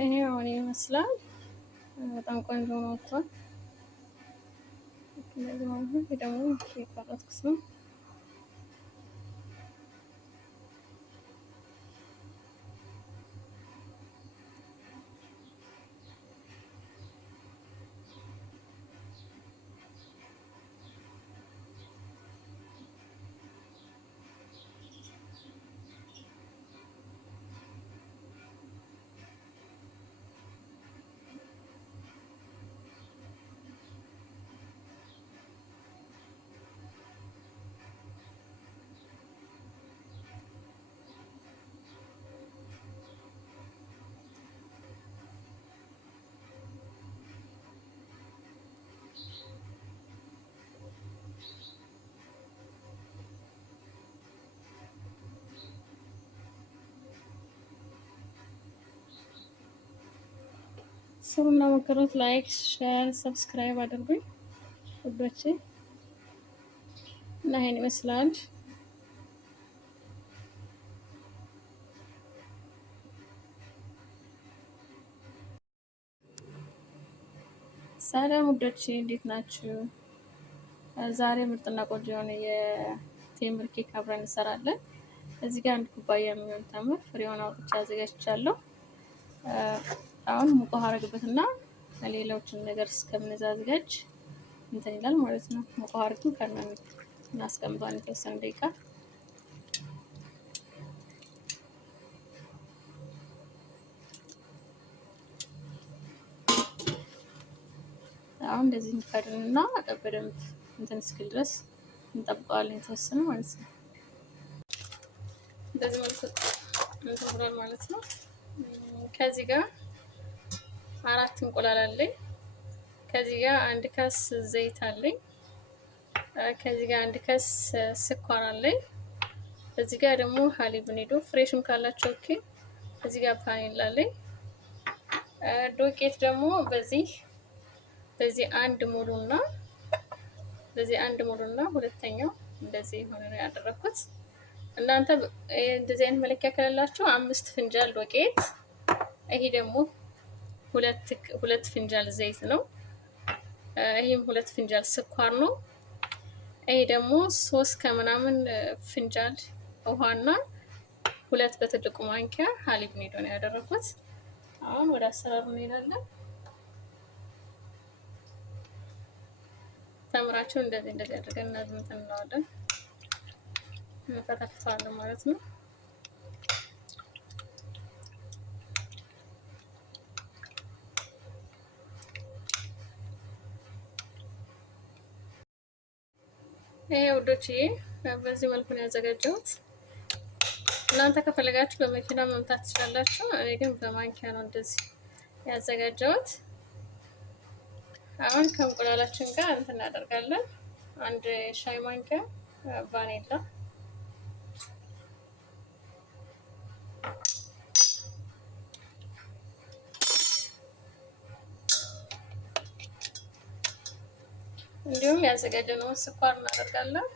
ይሄ አሁን ይመስላል። በጣም ቆንጆ ነው ወጥቷል። እንደዚህ ማለት ነው። ደግሞ የቀረጥኩት ነው። ስሩና ሞክሩት። ላይክ፣ ሼር፣ ሰብስክራይብ አድርጉኝ ውዶቼ እና ይሄን ይመስላል። ሰላም ውዶቼ እንዴት ናችሁ? ዛሬ ምርጥና ቆንጆ የሆነ የቴምር ኬክ አብረን እንሰራለን። እዚህ ጋር አንድ ኩባያ የሚሆን ተምር ፍሬውን አውጥቼ አዘጋጅቻለሁ። አሁን ሙቅ ውሃ አረግበትና ሌሎችን ነገር እስከምንዘጋጅ እንትን ይላል ማለት ነው። ሙቅ ውሃ አርገን ከነን እናስቀምጠዋለን የተወሰነ ደቂቃ። አሁን እንደዚህ እንከድንና በደንብ እንትን እስኪል ድረስ እንጠብቀዋለን የተወሰነ ማለት ነው። እንደዚህ መልኩ እንትን ብሏል ማለት ነው። ከዚህ ጋር 4 እንቁላል አለኝ። ከዚህ ጋር 1 ካስ ዘይት አለኝ። ከዚህ ጋር 1 ካስ ስኳር አለኝ። እዚህ ጋር ደግሞ ሀሊብ ኒዶ ፍሬሽም ካላችሁ ኦኬ። እዚህ ጋር ቫኒላ አለኝ። ዱቄት ደግሞ በዚህ አንድ ሙሉና ሁለተኛው እንደዚህ ሆነ ነው ያደረኩት። እናንተ እንደዚህ አይነት መለኪያ ከሌላችሁ 5 ፍንጃል ዱቄት፣ ይሄ ደግሞ 2 ፍንጃል ዘይት ነው። ይሄም 2 ፍንጃል ስኳር ነው። ይሄ ደግሞ 3 ከምናምን ፍንጃል ውሃና 2 በትልቁ ማንኪያ ሀሊብ ኒዶ ነው ያደረኩት። አሁን ወደ አሰራሩ እንሄዳለን። ተምራችሁን እንደዚህ አድርገን እናዝምተን እንለዋለን፣ እንፈተፍተዋለን ማለት ነው። ይሄ ውዶችዬ በዚህ መልኩ ነው ያዘጋጀሁት። እናንተ ከፈለጋችሁ በመኪና መምታት ትችላላችሁ። እኔ ግን በማንኪያ ነው እንደዚህ ያዘጋጀሁት። አሁን ከእንቁላላችን ጋር እንትን እናደርጋለን። 1 ሻይ ማንኪያ ቫኒላ፣ እንዲሁም ያዘጋጀነውን ስኳር እናደርጋለን።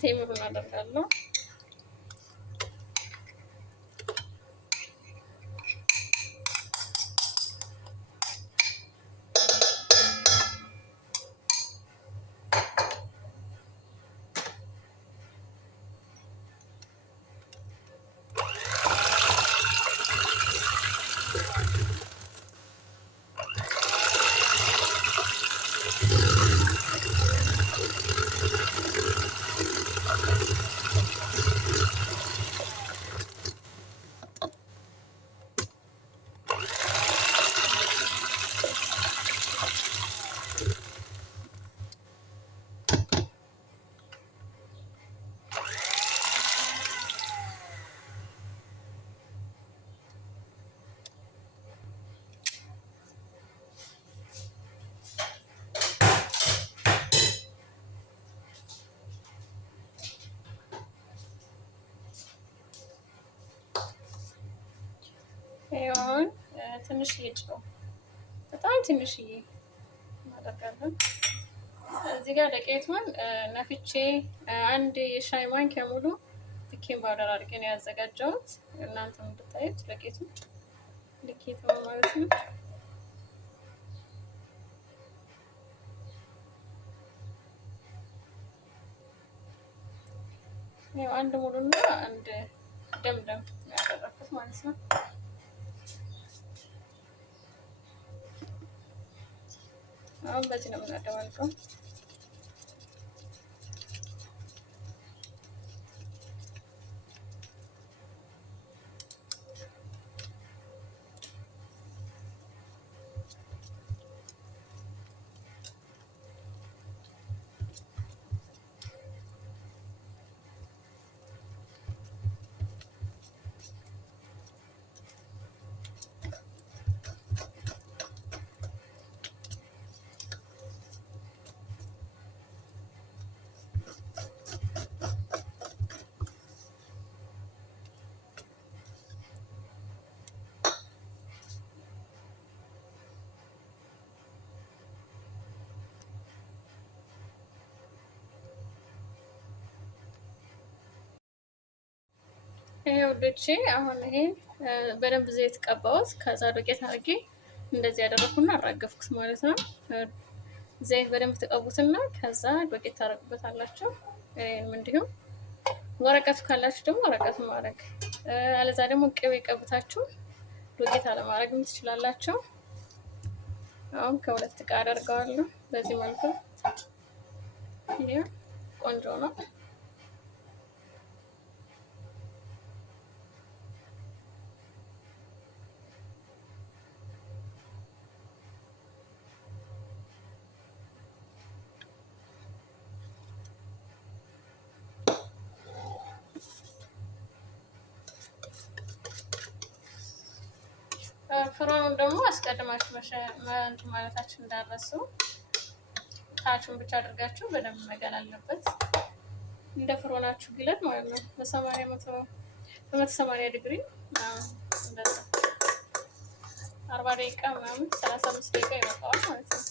ቴምሩን አደርጋለሁ። ይሁን ትንሽዬ ጨው በጣም ትንሽዬ እናደርጋለን። እዚህ ጋር ዱቄቱን ነፍቼ አንድ የሻይ ማንኪያ ሙሉ ቤኪንግ ፓውደር አድርጌ ነው ያዘጋጀሁት። እናንተ እንድታዩት ዱቄቱን ልኬት ነው ማለት ነው። ያው አንድ ሙሉና አንድ ደምደም ያደረኩት ማለት ነው። አሁን በዚህ ነው የምናደባልቀው። ይሄ ውዶቼ አሁን ይሄ በደንብ ዘይት ቀባሁት። ከዛ ዱቄት አድርጌ እንደዚህ ያደረኩና አራገፍኩት ማለት ነው። ዘይት በደንብ ተቀቡትና ከዛ ዱቄት ታረጉበታላችሁ። እንዲሁም ወረቀቱ ካላችሁ ደግሞ ወረቀቱ ማድረግ፣ አለዛ ደግሞ ቅቤ ቀብታችሁ ዱቄት አለማድረግም ትችላላችሁ። አሁን ከሁለት ዕቃ አደርገዋለሁ በዚህ መልኩ። ይሄ ቆንጆ ነው። ፍሮኑን ደግሞ አስቀድማችሁ እንትን ማለታችሁ እንዳረሱ ታቹን ብቻ አድርጋችሁ በደንብ መጋል አለበት። እንደ ፍሮናችሁ ግለት ማለት ነው። በ180 ዲግሪ እንደዛ 40 ደቂቃ ምናምን 35 ደቂቃ ይበቃዋል ማለት ነው።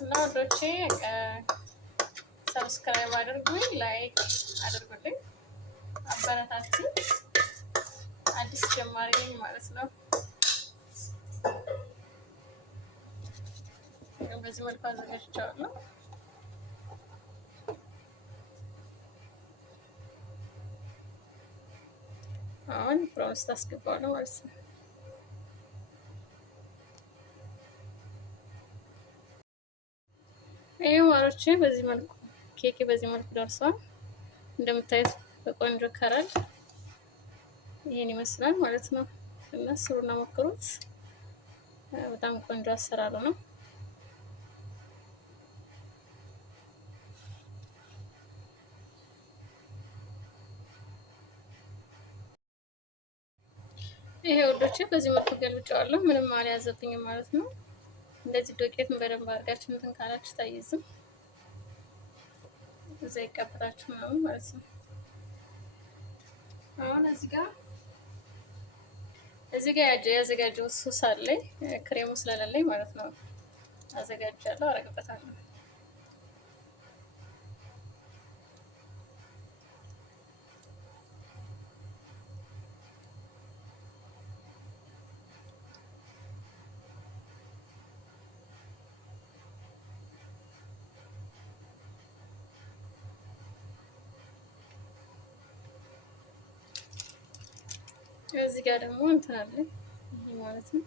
እና ወዶቼ ሰብስክራይብ አድርጉኝ፣ ላይክ አድርጉልኝ፣ አበረታችሁ። አዲስ ጀማሪ ነኝ ማለት ነው። በዚህ መልኩ አዘጋጅቻለሁ። አሁን ፍሮን ውስጥ አስገባለሁ ማለት ነው። ይሄ ማሮቼ በዚህ መልኩ ኬኬ በዚህ መልኩ ደርሷል። እንደምታዩት በቆንጆ ከረል ይሄን ይመስላል ማለት ነው። እና ስሩና ሞክሩት። በጣም ቆንጆ አሰራሩ ነው። ይሄ ወዶቼ በዚህ መልኩ ገልብጫዋለሁ። ምንም አልያዘብኝም ማለት ነው። እንደዚህ ዱቄትን በደንብ አድርጋችሁ እንትን ካላችሁ ታይዝም እዛ ይቀበታችሁ ምናምን ማለት ነው። አሁን እዚህ ጋር ያዘጋጀው ሱስ አለኝ፣ ክሬሙ ስለሌለኝ ማለት ነው። አዘጋጃለሁ፣ አረግበታለሁ። እዚህ ጋር ደግሞ እንትን አለ ይሄ ማለት ነው